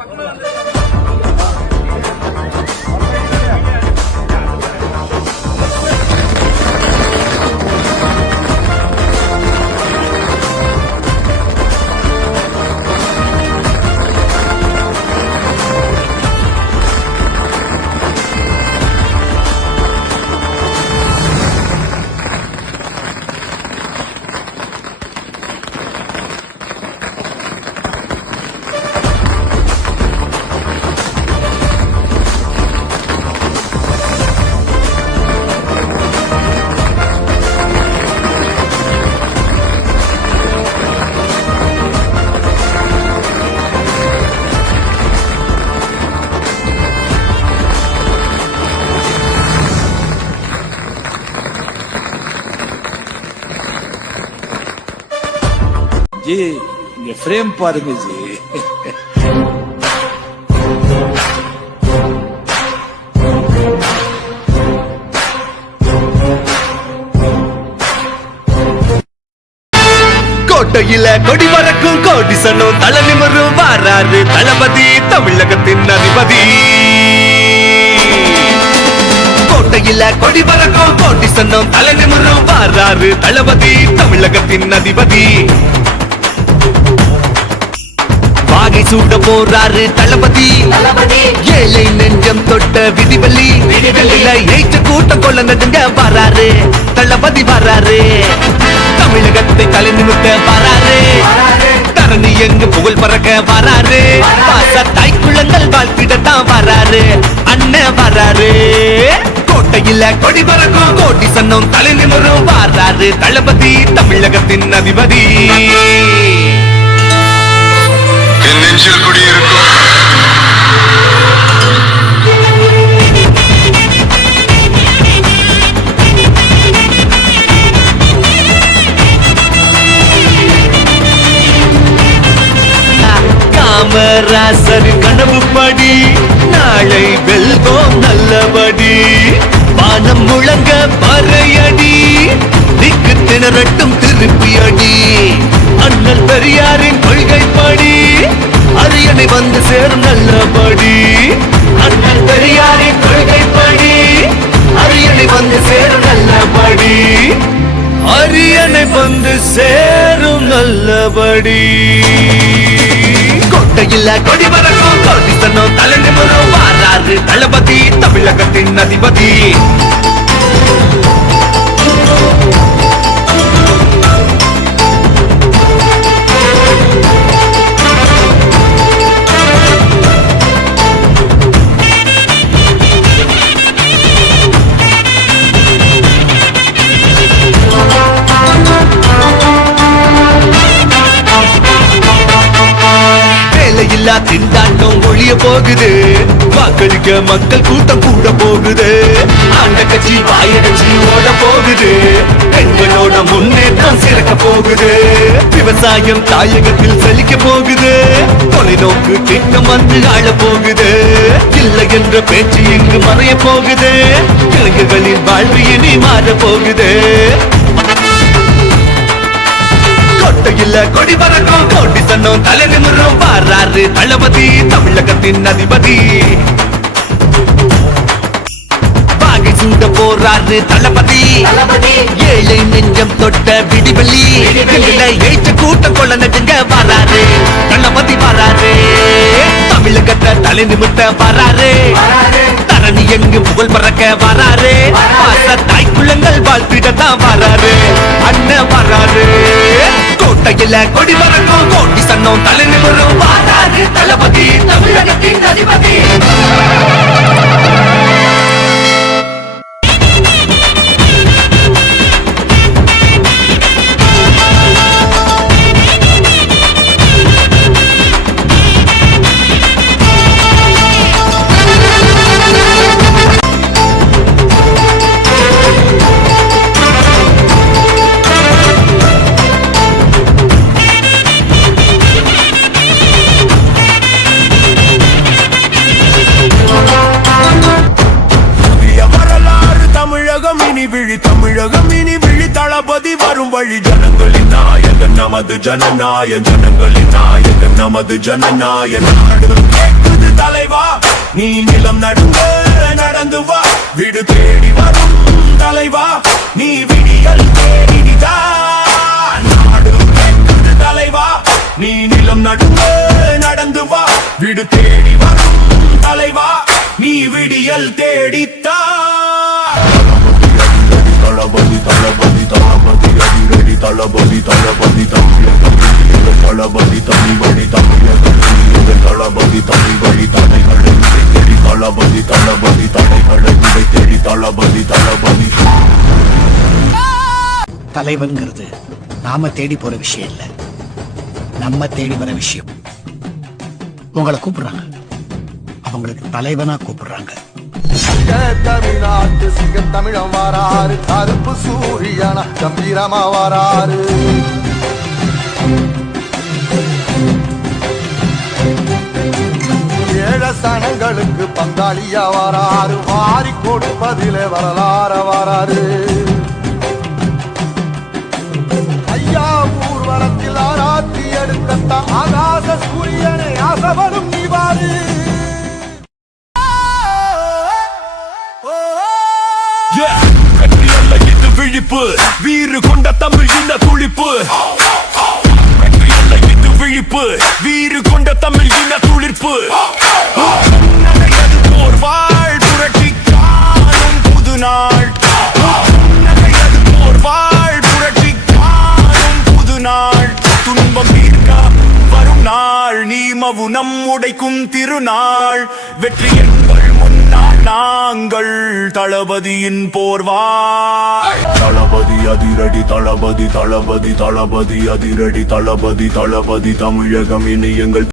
পাকিস্তান ஜி இங்க ஃப்ரேம் பாருங்க ஜி. கோட்டையில கொடி பறக்கும் கோடி சன்னும் தலை நிமிரும் வாராரு. தளபதி தமிழகத்தின் அதிபதி. கோட்டையில கொடி பறக்கும் கோடி சன்னும் தலை நிமிரும் வாராரு. தளபதி தமிழகத்தின் அதிபதி. வாகை சூட போறாரு தளபதி. ஏழை நெஞ்சம் தொட்ட விதிவெளி ஏற்ற கூட்டம் கொள்ள நடுங்க வராரு. தளபதி வராரு. தமிழகத்தை தலை நிமித்த வராரு. தரணி எங்கு புகழ் பறக்க வராரு. பாச தாய்க்குள்ளங்கள் வாழ்த்திடத்தான் வராரு. அண்ணன் வராரு. கோட்டையில கொடி பறக்கும் கோட்டி சன்னம் தலை நிமிரும் வராரு தளபதி தமிழகத்தின் அதிபதி. காமராசரின் கனவுப்படி நாளை வெல்வோம் நல்லபடி. வானம் முழங்க பறையடி திக்கு திணறட்டும் திருப்பி அடி அண்ணல் பெரியாரின் கொள்கை படி அரியணை வந்து சேரும் நல்லபடி. அண்ணல் பெரியாரின் கொள்கை படி அரியணை வந்து சேரும் நல்லபடி. அரியணை வந்து சேரும் நல்லபடி. இல்ல கொடி பறக்கும். கொடி சன்னம் தலை நிமிரும் வாராரு தளபதி தமிழகத்தின் அதிபதி. போகுது வாக்களிக்க மக்கள் கூட்டம் கூட போகுது. ஆண்ட கட்சி வாயடைச்சி ஓட போகுது. பெண்களோட முன்னேற்றம் சிறக்க போகுது. விவசாயம் தாயகத்தில் செழிக்க போகுது. தொலைநோக்கு திட்டம் வந்து ஆள போகுது. இல்லை என்ற பேச்சு இங்கு மறைய போகுது. இளைஞர்களின் வாழ்வு இனி மாற போகுது. கொட்டையில் கொடி பறக்கும் கோட்டி சன்னம் தலை நிமிரும் வாராரு. தளபதி தமிழகத்தின் அதிபதி. வாகை சூட போறாரு தளபதி. ஏழை நெஞ்சம் தொட்ட விடிவெளி ஏற்ற கூட்டம் கொள்ள நடுங்க வராரு. தளபதி வராரு. தமிழகத்தை தலை நிமித்த வராரு. தரணி எங்கு புகழ் பறக்க வராரு. பாச தாய்க்குள்ளங்கள் வாழ்த்திடத்தான் வராரு. அண்ணன் வராரு. கோட்டையில கொடி பறக்கும் கோட்டி சன்னம் தலை நிமிரும் வராரு தளபதி நமது ஜனநாய ஜனங்களின் நாயகன் நமது ஜனநாய நாடு கேட்குது தலைவா நீ நிலம் நடுங்க நடந்து வா. விடு தேடி வரும் தலைவா நீ விடியல் தேடிதா நாடு கேட்குது தலைவா நீ நிலம் நடுங்க நடந்து வா. விடு தேடி வரும் தலைவா நீ விடியல் தேடித்தா. தளபதி தளபதி தளபதி. அதிரடி தளபதி தளபதி தமிழகம் தளபதி தமிழ் வழி தமிழகம் தளபதி தமிழ் தடைகளை தேடி தளபதி தளபதி தடைகளை தேடி தளபதி தளபதி தலைவன்கிறது. நாம தேடி போற விஷயம் இல்ல. நம்ம தேடி வர விஷயம். உங்களை கூப்பிடுறாங்க. அவங்களுக்கு தலைவனா கூப்பிடுறாங்க. தமிழ்நாட்டு சிங்க தமிழம் வராறு. கருப்பு சூரியனா கம்பீரமா வராறு. ஏழ சனங்களுக்கு பங்காளியா வராறு. வாரி கொடுப்பதிலே வரலாற வராறு. இது விழிப்பு வீறு கொண்ட தமிழ் இன துளிப்பு. இது விழிப்பு வீறு கொண்ட தமிழ் இன துளிர்ப்பு. போர்வா மவுனம் திருநாள். வெற்றி எங்கள் முன்னால் நாங்கள் தளபதியின் போர்வாய் தளபதி அதிரடி தளபதி தளபதி தளபதி அதிரடி தளபதி தளபதி தமிழகம் இனி எங்கள்